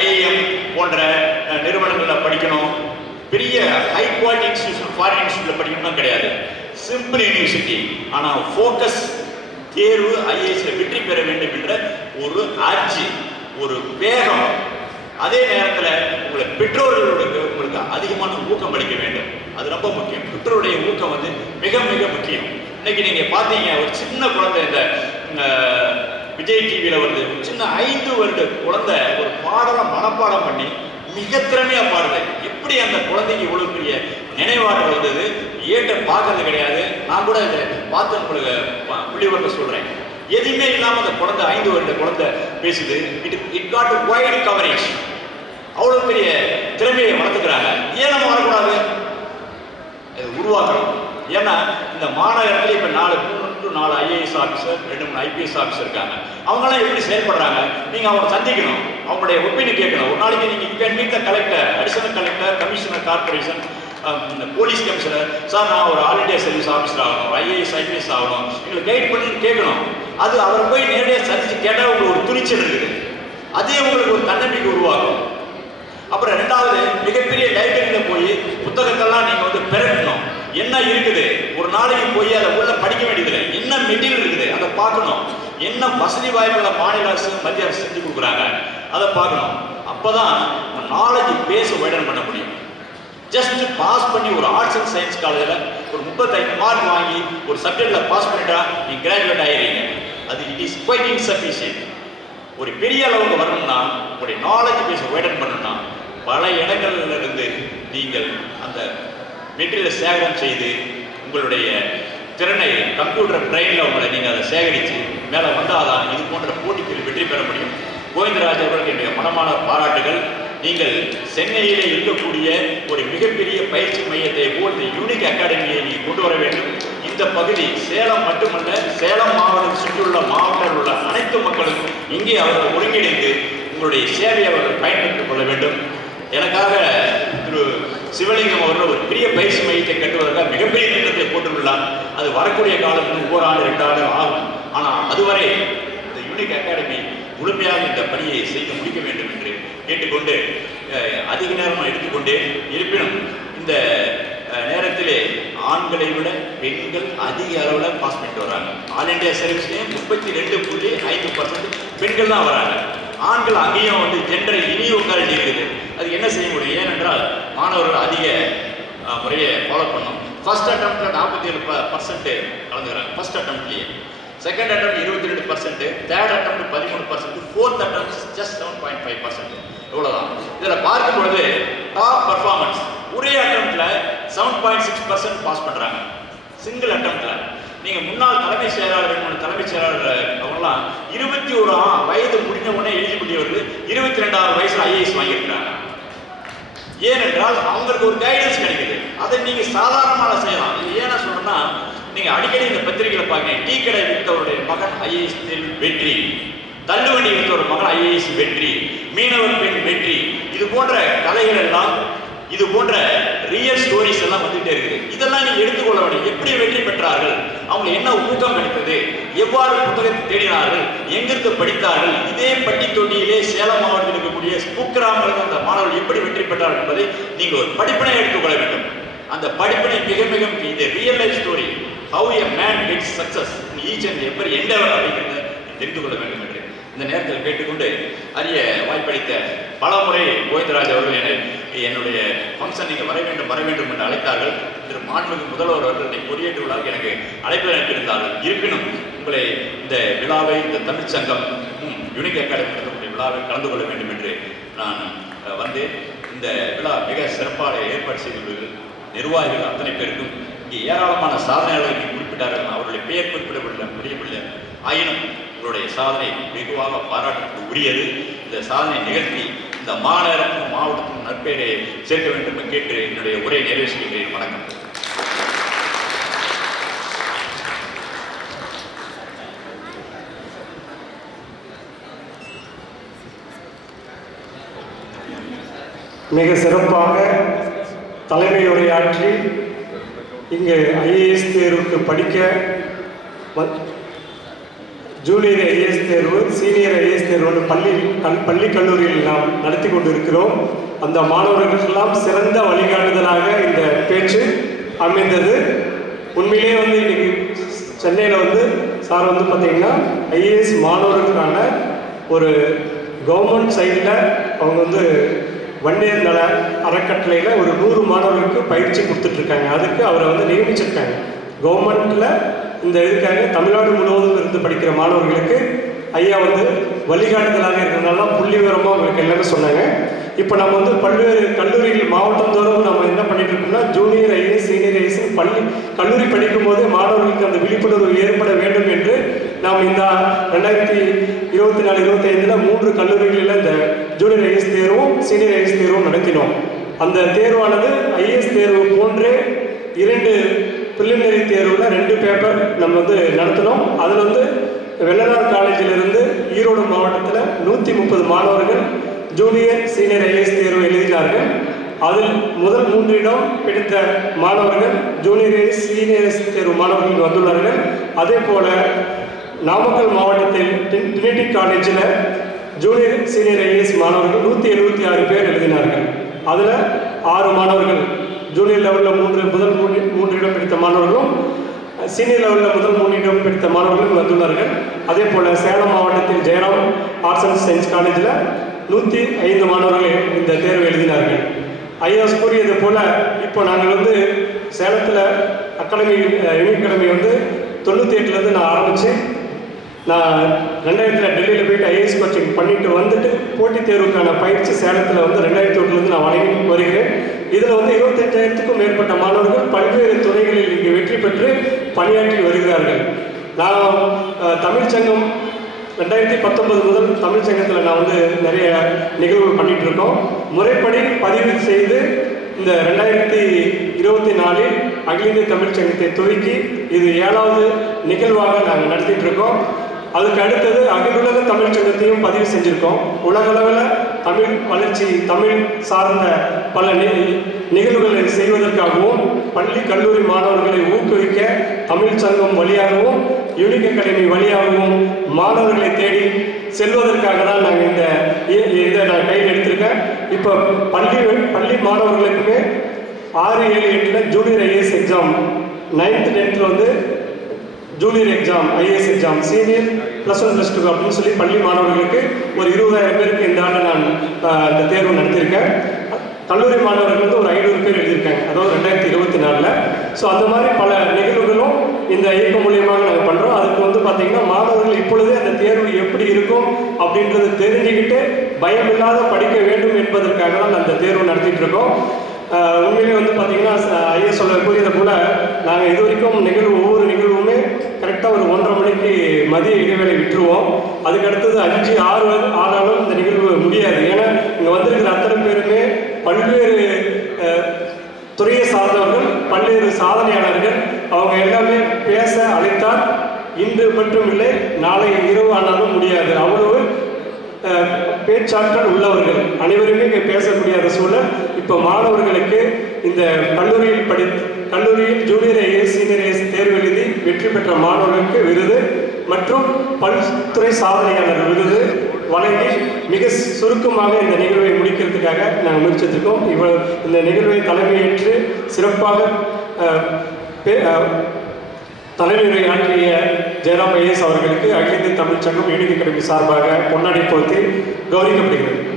IIM போன்ற நிறுவனங்களில் படிக்கணும். பெரிய ஹை குவாலிட்டி இன்ஸ்டியூஷன் ஃபாரின் இன்ஸ்டியூட்டில் படிக்கணும்னா கிடையாது. சிம்பிள் யூனிவர்சிட்டி ஆனால் ஃபோக்கஸ் தேர்வு ஐஏஎஸ்ல வெற்றி பெற வேண்டும் என்ற ஒரு ஆட்சி ஒரு வேகம். அதே நேரத்தில் உங்களை பெற்றோர்களுக்கு உங்களுக்கு அதிகமான ஊக்கம் அளிக்க வேண்டும். அது ரொம்ப முக்கியம். பெற்றோருடைய ஊக்கம் வந்து மிக மிக முக்கியம். இன்னைக்கு நீங்கள் பார்த்தீங்க ஒரு சின்ன குழந்தை இந்த விஜய் டிவியில் வருது சின்ன ஐந்து வருட குழந்தை ஒரு பாடலை மனப்பாடம் பண்ணி மிக திறமையாக பாடுது. எப்படி அந்த குழந்தைக்கு இவ்வளோ பெரிய நினைவாற்றல் வந்தது ஏட்ட பார்க்கறது கிடையாது. நான் கூட இதை பார்த்து உங்களுக்கு ப- சொல்கிறேன் எதுவுமே இல்லாமல் அந்த குழந்தை ஐந்து வருட குழந்தை பேசுது. It it got wide coverage அவ்வளோ பெரிய திறமையை வளர்த்துக்கிறாங்க. ஏன் நம்ம வரக்கூடாது உருவாக்கணும். ஏன்னா இந்த மாநகரத்தில் இப்போ நாலு நாலு ஐஏஎஸ் ஆஃபீஸர் ரெண்டு மூணு ஐபிஎஸ் ஆஃபீஸர் இருக்காங்க. அவங்களாம் எப்படி செயல்படுறாங்க? நீங்க அவங்க சந்திக்கணும். அவங்களுடைய ஒப்பீனியன் கேட்கணும். ஒரு நாளைக்கு நீங்க இங்க meet the collector additional collector commissioner corporation police commissioner sir நான் ஒரு ஆல் இண்டியா சர்வீஸ் ஆஃபீஸர் ஆகணும் ஒரு ஐஏஎஸ் ஐபிஎஸ் ஆகணும். எங்களை கைட் பண்ணி கேட்கணும். அது அவரை போய் நேரடியாக சந்திச்சு கேட்டால் உங்களுக்கு ஒரு துணிச்சல் இருக்குது. அதே உங்களுக்கு ஒரு தன்னம்பிக்கை உருவாகும். அப்புறம் ரெண்டாவது மிகப்பெரிய லைப்ரரியில் போய் புத்தகத்தெல்லாம் நீங்கள் வந்து பெறணும். என்ன இருக்குது? ஒரு நாளைக்கு போய் அதை உள்ள படிக்க வேண்டியதில்லை என்ன மெட்டீரியல் இருக்குது அதை பார்க்கணும் என்ன வசதி வாய்ப்புகளை மாநில அரசு மத்திய அரசு செஞ்சு கொடுக்குறாங்க? அதை பார்க்கணும். அப்பதான் நாலேஜ் பேச வைடன் பண்ண முடியும். ஜஸ்ட் பாஸ் பண்ணி ஒரு ஆர்ட்ஸ் அண்ட் சயின்ஸ் காலேஜில் ஒரு முப்பத்தைந்து மார்க் வாங்கி ஒரு சப்ஜெக்டில் பாஸ் பண்ணிட்டா நீ கிராஜுவேட் ஆகிறீங்க அது இட் இஸ் குவைட் இன்சஃபிஷியன்ட் ஒரு பெரிய அளவுக்கு வரணும்னா உங்களுடைய நாலேஜ் பேஸ் வைடன் பண்ணணும்னா பல இடங்களிலிருந்து நீங்கள் அந்த மெட்டீரியலை சேகரம் செய்து உங்களுடைய திறனை கம்ப்யூட்டர் பிரெயினில் உங்களை நீங்கள் அதை சேகரித்து மேலே வந்தால்தான் இது போன்ற போட்டிகளில் வெற்றி பெற முடியும். கோவிந்தராஜ் அவர்களுக்கு என்னுடைய மனமான பாராட்டுகள். நீங்கள் சென்னையிலே இருக்கக்கூடிய ஒரு மிகப்பெரிய பயிற்சி மையத்தை போல் இந்த யூனிக் அகாடமியை நீங்கள் கொண்டு வர வேண்டும். இந்த பகுதி சேலம் மட்டுமல்ல சேலம் மாவட்டம் சுற்றியுள்ள மாவட்டத்தில் உள்ள அனைத்து மக்களும் இங்கே அவர்கள் ஒருங்கிணைந்து உங்களுடைய சேவையை அவர்கள் பயன்படுத்திக் கொள்ள வேண்டும். எனக்காக திரு சிவலிங்கம் அவர்கள் ஒரு பெரிய பயிற்சி மையத்தை கட்டுவதற்காக மிகப்பெரிய திட்டத்தை போட்டுள்ளார் அது வரக்கூடிய காலத்தில் ஒவ்வொரு ஆண்டு ரெண்டு ஆண்டு ஆகும். ஆனால் அதுவரை இந்த யூனிக் அகாடமி முழுமையாக இந்த பணியை செய்து முடிக்க வேண்டும் என்று கேட்டுக்கொண்டு அதிக நேரம் எடுத்துக்கொண்டே இருப்பினும் இந்த நேரத்திலே ஆண்களை விட பெண்கள் அதிக அளவில் பாஸ் பண்ணிட்டு வராங்க ஆல் இந்தியா சர்வீஸ்லேயே முப்பத்தி ரெண்டு புள்ளி ஐந்து பர்சன்ட் பெண்கள் தான் வராங்க. ஆண்கள் அங்கேயும் வந்து ஜெண்டர் இனியோக்காலிட்டி இருக்குது. அது என்ன செய்ய முடியும்? ஏனென்றால் மாணவர்கள் அதிக முறையை ஃபாலோ பண்ணணும். ஃபர்ஸ்ட் அட்டம்ப்ட்ல நாற்பத்தி ஏழு ப பர்சன்ட்டு கலந்துக்கிறாங்க. ஃபர்ஸ்ட் அட்டம்ப்ட்லேயே செகண்ட் அட்டம் இருபத்தி ரெண்டு பர்சன்ட் தேர்ட் அட்டம் பதிமூணு percent fourth attempt just seven point five percent இவ்வளோதான் இதில் பார்க்கும் பொழுது டாப் பர்ஃபார்மன்ஸ் ஒரே அட்டம்ப்ட்ல seven point six percent pass பண்ணுறாங்க சிங்கிள் அட்டம்ப்ட்ல நீங்கள் முன்னாள் தலைமை செயலாளர் தலைமைச் செயலாளர் அவங்களாம் இருபத்தி ஒரு வயது முடிஞ்ச உடனே எழுதி வருது. இருபத்தி ரெண்டாவது வயசில் ஐஏஎஸ் வாங்கியிருக்கிறாங்க. ஏனென்றால் அவங்களுக்கு ஒரு கைடன்ஸ் கிடைக்குது. அதை நீங்க சாதாரணமாக செய்யலாம். இது ஏன் நான் சொல்றேன்னா நீங்க அடிக்கடி இந்த பத்திரிகையில பாருங்க டீ கடை வித்தவருடைய மகன் ஐஏஎஸ் வெற்றி. தள்ளுவண்டி வித்தவர் மகன் ஐஏஎஸ் வெற்றி. மீனவர் பெண் வெற்றி. இது போன்ற கதைகள் எல்லாம் இது போன்ற ரியல் ஸ்டோரிஸ் எல்லாம் வந்துட்டே இருக்குது. இதெல்லாம் நீங்க எடுத்துக்கொள்ள வேண்டும் எப்படி வெற்றி பெற்றார்கள்? அவங்க என்ன ஊக்கம் கிடைத்தது? எவ்வாறு புத்தகத்தை தேடினார்கள் எங்கிருந்து படித்தார்கள் இதே பட்டி தொட்டியிலே சேலம் மாவட்டத்தில் இருக்கக்கூடிய குக்கிராமத்தில் அந்த மாணவர்கள் எப்படி வெற்றி பெற்றார்கள் என்பதை நீங்கள் ஒரு படிப்பினை எடுத்துக்கொள்ள வேண்டும். அந்த படிப்பினை மிக மிக இது real life story how a man gets success each and எப்படி எண்டவர் அப்படிங்கிறத தெரிந்து கொள்ள வேண்டும் என்று. இந்த நேரத்தில் கேட்டுக்கொண்டு அரிய வாய்ப்பளித்த பல முறை கோவிந்தராஜ் அவர்கள் என்னை என்னுடைய ஃபங்க்ஷன் நீங்கள் வர வேண்டும் வர வேண்டும் என்று அழைத்தார்கள். திரு மாண்புமிகு முதல்வர் அவர்கள் என்னை பொறியேற்று எனக்கு அழைப்பு அனுப்பியிருந்தார்கள். இருப்பினும் உங்களை இந்த விழாவை இந்த தமிழ்ச்சங்கம் ம், யுனிக் அகாடமி நடத்தக்கூடிய விழாவில் கலந்து கொள்ள வேண்டும் என்று நான் வந்தேன். இந்த விழா மிக சிறப்பாக ஏற்பாடு செய்துள்ளீர்கள் நிர்வாகிகள் அத்தனை பேருக்கும் இங்கே ஏராளமான சாதனையாளர்கள் குறிப்பிட்டார்கள். அவருடைய பெயர் குறிப்பிடவில்லை முடியவில்லை. ஆயினும் உங்களுடைய சாதனை வெகுவாக பாராட்டுக்கு உரியது. இந்த சாதனை நிகழ்த்தி இந்த மாநகரமும் மாவட்டத்தின் நற்பெயரை சேர்க்க வேண்டும் என்று கேட்டு என்னுடைய உரை நிறைவேற்றுகிறேன் வணக்கம். மிக சிறப்பாக தலைமை உரையாற்றி இங்கே ஐஏஎஸ் தேர்வுக்கு படிக்க ஜூனியர் ஐஏஎஸ் தேர்வு சீனியர் ஐஏஎஸ் தேர்வு பள்ளி கல் பள்ளி கல்லூரியில் நாம் நடத்தி கொண்டிருக்கிறோம். அந்த மாணவர்களுக்கெல்லாம் சிறந்த வழிகாட்டுதலாக இந்த பேச்சு அமைந்தது. உண்மையிலேயே வந்து இன்னைக்கு சென்னையில் வந்து சார் வந்து பார்த்தீங்கன்னா ஐஏஎஸ் மாணவர்களுக்கான ஒரு கவர்மெண்ட் சைடில் அவங்க வந்து வன்னியர் நல அறக்கட்டளையில் ஒரு நூறு மாணவர்களுக்கு பயிற்சி கொடுத்துட்ருக்காங்க. அதுக்கு அவரை வந்து நியமிச்சிருக்காங்க. கவர்மெண்ட்டில் இந்த இதுக்காக தமிழ்நாடு முழுவதும் இருந்து படிக்கிற மாணவர்களுக்கு ஐயா வந்து வழிகாட்டுதலாக இருக்கிறதுனால புள்ளி விவரமாக உங்களுக்கு எல்லாமே சொன்னாங்க. இப்போ நம்ம வந்து பல்வேறு கல்லூரிகள் மாவட்டம் தோறும் நம்ம என்ன பண்ணிட்டு இருக்கோம்னா ஜூனியர் ஐஏஎஸ் சீனியர் ஐஏஎஸ் பள்ளி கல்லூரி படிக்கும் போதே மாணவர்களுக்கு அந்த விழிப்புணர்வு ஏற்பட வேண்டும் என்று நாம் இந்த ரெண்டாயிரத்தி இருபத்தி நாலு இருபத்தி ஐந்தில் மூன்று கல்லூரிகளில் இந்த ஜூனியர் ஐஎஸ் தேர்வும் சீனியர் ஐஎஸ் தேர்வும் நடத்தினோம். அந்த தேர்வானது ஐஏஎஸ் தேர்வு போன்றே இரண்டு பிரிலிமினரி தேர்வில் ரெண்டு பேப்பர் நம்ம வந்து நடத்தினோம். அதில் வந்து வெள்ளனார் காலேஜிலிருந்து ஈரோடு மாவட்டத்தில் நூற்றி முப்பது மாணவர்கள் ஜூனியர் சீனியர் ஐஏஎஸ் தேர்வு எழுதினார்கள். அதில் முதல் மூன்று இடம் பிடித்த மாணவர்கள் ஜூனியர் ஐஏஎஸ் சீனியர் தேர்வு மாணவர்கள் வந்துள்ளார்கள். அதே போல் நாமக்கல் மாவட்டத்தில் ட்ரினிட்டி காலேஜில் ஜூனியர் சீனியர் ஐஏஎஸ் மாணவர்கள் நூற்றி எழுபத்தி ஆறு பேர் எழுதினார்கள். அதில் ஆறு மாணவர்கள் ஜூனியர் லெவலில் மூன்று முதல் மூன்று மூன்று இடம் பிடித்த மாணவர்களும் சீனியர் லெவலில் முதல் மூன்று இடம் பிடித்த மாணவர்களும் வந்துள்ளார்கள். அதே போல் சேலம் மாவட்டத்தில் ஜெயராம் ஆர்ட்ஸ் அண்ட் சயின்ஸ் காலேஜில் நூற்றி ஐந்து மாணவர்கள் இந்த தேர்வு எழுதினார்கள். ஐயாஸ் கூறியது போல் இப்போ நாங்கள் வந்து சேலத்தில் அகாடமி யூனிக் வந்து தொண்ணூற்றி எட்டுலேருந்து நான் ஆரம்பித்து நான் ரெண்டாயிரத்தில் டெல்லியில் போயிட்டு ஐஏஎஸ் கோச்சிங் பண்ணிட்டு வந்துட்டு போட்டித் தேர்வுக்கான பயிற்சி சேலத்தில் வந்து ரெண்டாயிரத்தி ஒன்றுலேருந்து நான் வழங்கி வருகிறேன். இதில் வந்து இருபத்தஞ்சாயிரத்துக்கும் மேற்பட்ட மாணவர்கள் பல்வேறு துறைகளில் இங்கு வெற்றி பெற்று பணியாற்றி வருகிறார்கள். நான் தமிழ்ச்சங்கம் சங்கம் ரெண்டாயிரத்தி பத்தொன்பது முதல் தமிழ் சங்கத்தில் நான் வந்து நிறைய நிகழ்வுகள் பண்ணிட்டு இருக்கோம். முறைப்படி பதிவு செய்து இந்த ரெண்டாயிரத்தி இருபத்தி நாலில் அகில இந்திய தமிழ்ச்சங்கத்தை துவக்கி இது ஏழாவது நிகழ்வாக நாங்கள் நடத்திட்டு இருக்கோம். அதுக்கு அடுத்தது அகிலுலக தமிழ் சங்கத்தையும் பதிவு செஞ்சுருக்கோம். உலகளவில் தமிழ் வளர்ச்சி தமிழ் சார்ந்த பல நி- நிகழ்வுகளை செய்வதற்காகவும் பள்ளி கல்லூரி மாணவர்களை ஊக்குவிக்க தமிழ் சங்கம் வழியாகவும் யூனிக் அகாடமி வழியாகவும் மாணவர்களை தேடி செல்வதற்காக தான் நாங்கள் இந்த இதை நான் கையில் எடுத்திருக்கேன். இப்போ பள்ளி பள்ளி மாணவர்களுக்குமே ஆறு ஏழு எட்டில் ஜூனியர் ஐஏஎஸ் எக்ஸாம் நைன்த்து டென்த்தில் வந்து junior exam IAS exam senior plus one plus two அப்படின்னு சொல்லி பள்ளி மாணவர்களுக்கு ஒரு இருபதாயிரம் பேருக்கு இந்த ஆண்டு நான் இந்த தேர்வு நடத்தியிருக்கேன். கல்லூரி மாணவர்கள் வந்து ஒரு ஐநூறு பேர் எழுதியிருக்காங்க. அதாவது ரெண்டாயிரத்தி இருபத்தி நாலில். ஸோ அந்த மாதிரி பல நிகழ்வுகளும் இந்த இயக்கம் மூலியமாக நாங்கள் பண்ணுறோம் அதுக்கு வந்து பார்த்தீங்கன்னா மாணவர்கள் இப்பொழுதே அந்த தேர்வு எப்படி இருக்கும் அப்படின்றது தெரிஞ்சுக்கிட்டு பயமில்லாத படிக்க வேண்டும் என்பதற்காக தான் அந்த தேர்வு நடத்திட்டு இருக்கோம் உண்மையிலே வந்து பார்த்தீங்கன்னா ஐயா சொல்ல கூறியதை போல நாங்கள் இது வரைக்கும் நிகழ்வு ஒவ்வொரு நிகழ்வு கரெக்டாக ஒரு ஒன்றரை மணிக்கு மதிய இடைவேளை விட்டுருவோம். அதுக்கு அடுத்தது அஞ்சு ஆறு ஆனாலும் இந்த நிகழ்வு முடியாது. ஏன்னா இங்கே வந்திருக்கிற அத்தனை பேருமே பல்வேறு துறையை சார்ந்தவர்கள் பல்வேறு சாதனையாளர்கள். அவங்க எல்லாமே பேச அழைத்தால் இன்று மட்டும் இல்லை நாளை இரவு ஆனாலும் முடியாது. அவ்வளவு பேச்சாற்றல் உள்ளவர்கள். அனைவருமே இங்கே பேச முடியாத சூழல். இப்போ மாணவர்களுக்கு இந்த கல்லூரியில் படி கல்லூரியில் ஜூனியர் ஐஏஎஸ் சீனியர் ஐஏஎஸ் தேர்வு எழுதி வெற்றி பெற்ற மாணவர்களுக்கு விருது மற்றும் பல்துறை சாதனையாளர் விருது. வழங்கி மிக சுருக்கமாக இந்த நிகழ்வை முடிக்கிறதுக்காக நாங்கள் முடிச்சிருக்கோம் இவ்வளவு இந்த நிகழ்வை தலைமையேற்று சிறப்பாக பே- தலைமையுரை ஆற்றிய ஜெயராம் ஐஎஸ் அவர்களுக்கு அகில இந்திய தமிழ் சங்கம் சார்பாக பொன்னாடி போத்தி கௌரவிக்கப்படுகிறது.